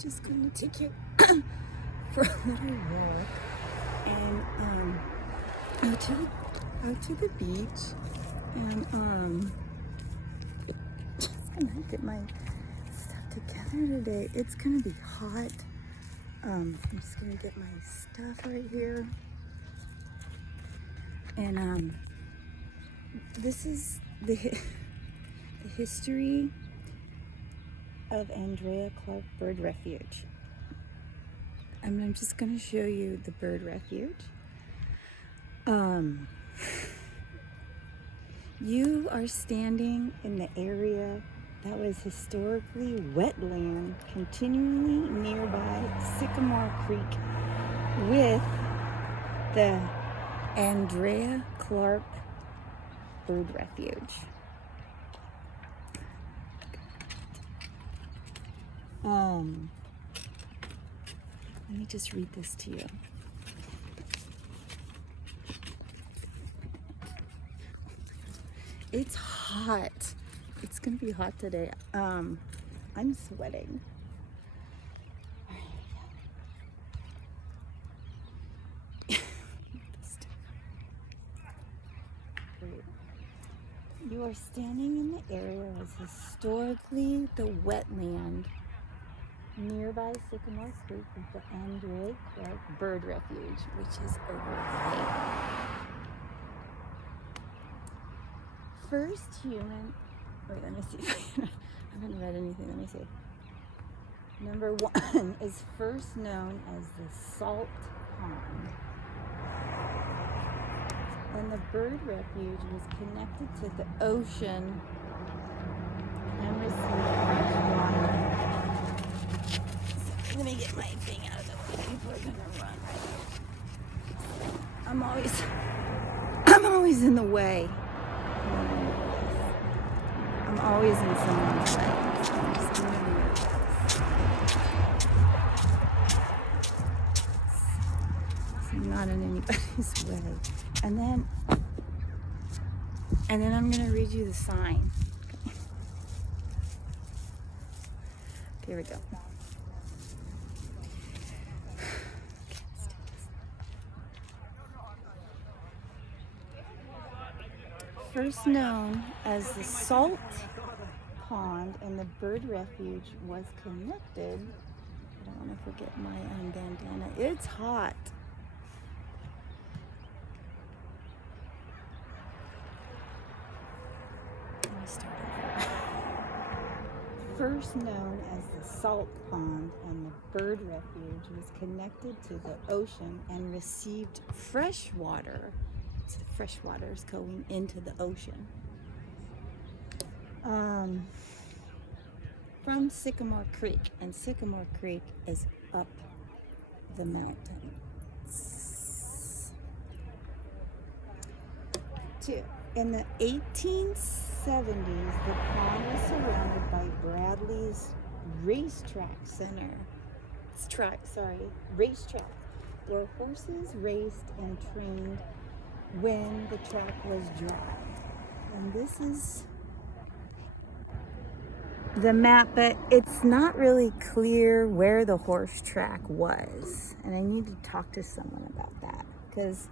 just going to take you for a little walk and out to the beach, and just gonna get my stuff together today. It's gonna be hot. I'm just gonna get my stuff right here, and this is the history of Andrea Clark Bird Refuge. I'm just going to show you the bird refuge. You are standing in the area that was historically wetland, continually nearby Sycamore Creek, with the Andrea Clark Bird Refuge. Let me just read this to you. It's hot. It's gonna be hot today. I'm sweating. You are standing in the area that was historically the wetland nearby Sycamore Creek with the Andrea Clark Bird Refuge, which is over there. First human, wait, let me see. I haven't read anything, let me see. Number 1 is first known as the Salt Pond. And the bird refuge was connected to the ocean and received fresh water. So let me get my thing out of the way. People are gonna run. I'm always in the way. I'm always in someone's way. So I'm just gonna move this. So I'm not in anybody's way. And then I'm gonna read you the sign. Here we go. First known as the Salt Pond, and the bird refuge was connected. I don't want to forget my bandana. It's hot. Let me start over. First known as the Salt Pond, and the bird refuge was connected to the ocean and received fresh water. So the fresh water is going into the ocean. From Sycamore Creek, and Sycamore Creek is up the mountain. 2. In the 1870s, the pond was surrounded by Bradley's racetrack, where horses raced and trained when the track was dry. And this is the map, but it's not really clear where the horse track was. And I need to talk to someone about that, because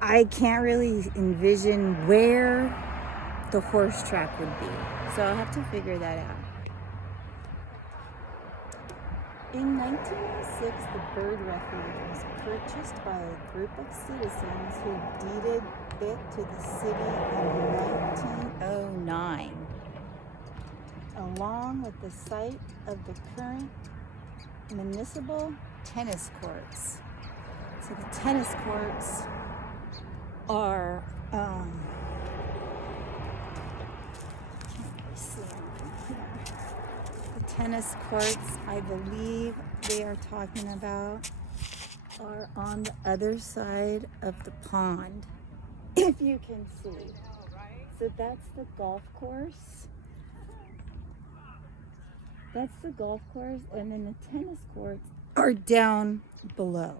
I can't really envision where the horse track would be. So I'll have to figure that out. In 1906, the bird refuge was purchased by a group of citizens who deeded it to the city in 1909, along with the site of the current municipal tennis courts. So the tennis courts are, the tennis courts, I believe they are talking about, are on the other side of the pond, if you can see. So that's the golf course. That's the golf course, and then the tennis courts are down below.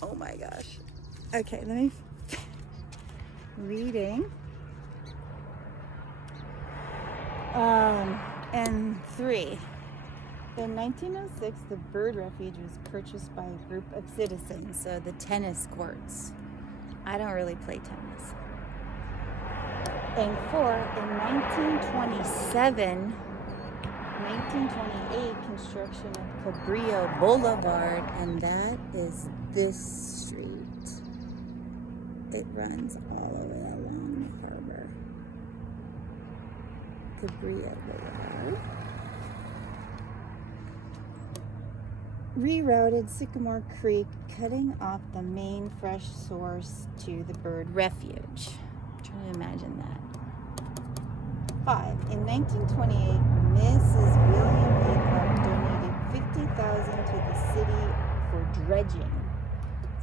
Oh my gosh. Okay, let me reading. And 3. In 1906, the bird refuge was purchased by a group of citizens, so the tennis courts. I don't really play tennis. And 4, in 1928, construction of Cabrillo Boulevard, and that is this street. It runs all the way along the harbor. Cabrillo Boulevard. Rerouted Sycamore Creek, cutting off the main fresh source to the bird refuge. I'm trying to imagine that. 5. In 1928, Mrs. William A. Clark donated $50,000 to the city for dredging.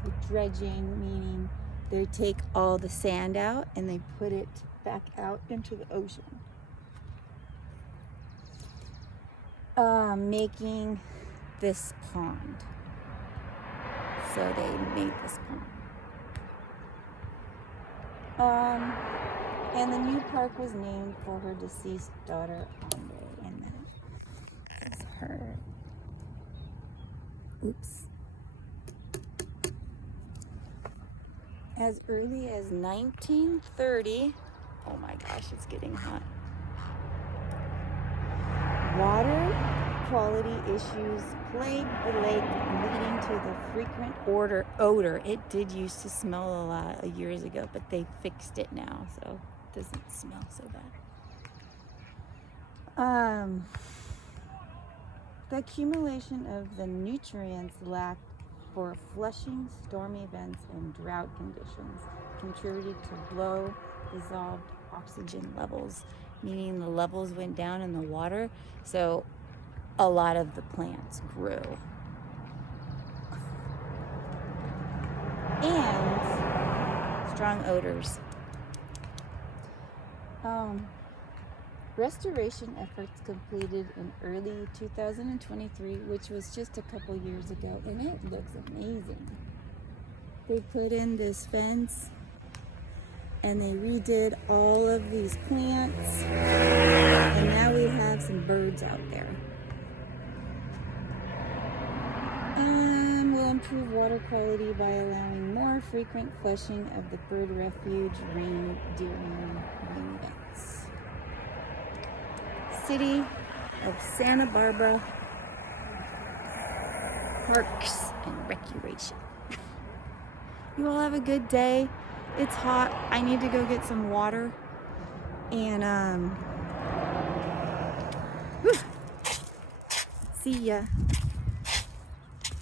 So dredging meaning they take all the sand out and they put it back out into the ocean. Making this pond. So they made this pond. And the new park was named for her deceased daughter, Andre, and that is her. Oops. As early as 1930, oh my gosh, it's getting hot. Water quality issues plagued the lake, leading to the frequent odor. It did used to smell a lot years ago, but they fixed it now, so it doesn't smell so bad. The accumulation of the nutrients lacked for flushing, storm events, and drought conditions contributed to low dissolved oxygen levels, meaning the levels went down in the water, so a lot of the plants grew. And strong odors. Restoration efforts completed in early 2023, which was just a couple years ago, and it looks amazing. They put in this fence and they redid all of these plants, and now we have some birds out there. Will improve water quality by allowing more frequent flushing of the bird refuge during rain events. City of Santa Barbara Parks and Recreation. You all have a good day. It's hot. I need to go get some water. And see ya.